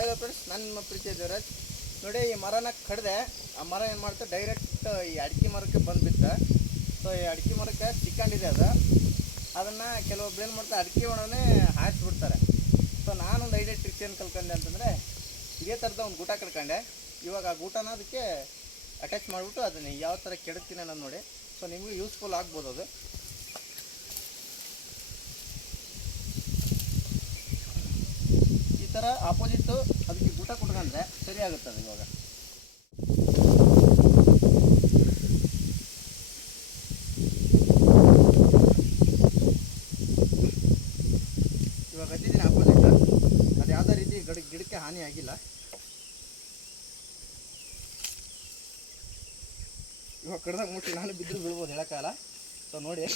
Hi friends ನನ್ನ ಪ್ರೀತಿ ದೇವರಾಜ್. ನೋಡಿ, ಈ ಮರನ ಕಡ್ದೆ, ಆ ಮರ ಏನು ಮಾಡ್ತಾ ಡೈರೆಕ್ಟ್ ಈ ಅಡಿಕೆ ಮರಕ್ಕೆ ಬಂದು ಬಿತ್ತ ಸೊ ಈ ಅಡಿಕೆ ಮರಕ್ಕೆ ಚಿಕ್ಕಂಡಿದೆ ಅದು. ಅದನ್ನು ಕೆಲವೊಬ್ರು ಏನು ಮಾಡ್ತಾರೆ, ಅಡಿಕೆ ಒಣನೇ ಹಾಯಿಸ್ಬಿಡ್ತಾರೆ. ಸೊ ನಾನೊಂದು ಐಡಿಯಾ ಟ್ರಿಕ್ ಏನು ಕಲ್ಕೊಂಡೆ ಅಂತಂದರೆ, ಇದೇ ಥರದ ಒಂದು ಗೂಟ ಕಟ್ಕೊಂಡೆ. ಇವಾಗ ಆ ಗೂಟನ ಅದಕ್ಕೆ ಅಟ್ಯಾಚ್ ಮಾಡಿಬಿಟ್ಟು ಅದನ್ನು ಯಾವ ಥರ ಕೆಡುತ್ತೀನಿ ಅನ್ನೋದು ನೋಡಿ. ಸೊ ನಿಮಗೂ ಯೂಸ್ಫುಲ್ ಆಗ್ಬೋದು ಅದು. ಥರ ಅದಕ್ಕೆ ಊಟ ಕೊಟ್ಕೊಂಡ್ರೆ ಸರಿ ಅದು ಇವಾಗ. ಇವಾಗ ಹತ್ತಿದ್ದೀನಿ ಆಪೋಸಿಟ್ ಅದು ಯಾವುದೇ ರೀತಿ ಗಡ, ಗಿಡಕ್ಕೆ ಹಾನಿ ಆಗಿಲ್ಲ. ಇವಾಗ ಕಡ್ದಾಗ ಮುಟ್ಟಿ, ನಾನು ಬಿದ್ದರೂ ಬಿಡ್ಬೋದು ಹೇಳೋಕ್ಕಾಗಲ್ಲ. ಸೊ ನೋಡಿ.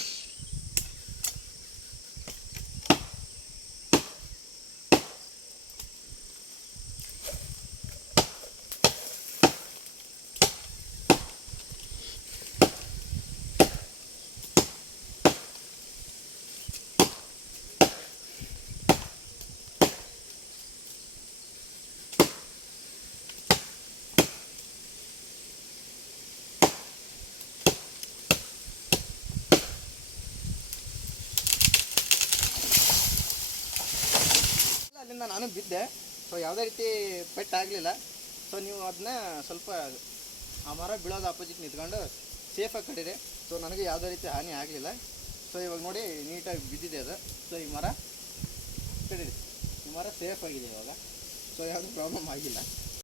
ನಾನು ಬಿದ್ದೆ. ಸೊ ಯಾವುದೇ ರೀತಿ ಪೆಟ್ಟಾಗಲಿಲ್ಲ ಸೊ ನೀವು ಅದನ್ನ ಸ್ವಲ್ಪ ಆ ಮರ ಬೀಳೋದು ಆಪೋಸಿಟ್ ನಿಂತ್ಕೊಂಡು ಸೇಫಾಗಿ ಕಡಿರಿ ಸೊ ನನಗೆ ಯಾವುದೇ ರೀತಿ ಹಾನಿ ಆಗಲಿಲ್ಲ. ಸೊ ಇವಾಗ ನೋಡಿ ನೀಟಾಗಿ ಬಿದ್ದಿದೆ ಅದು. ಸೊ ಈ ಮರ ಕಡಿರಿ ಈ ಮರ ಸೇಫ್ ಆಗಿದೆ ಇವಾಗ. ಸೊ ಯಾವುದೂ ಪ್ರಾಬ್ಲಮ್ ಆಗಿಲ್ಲ.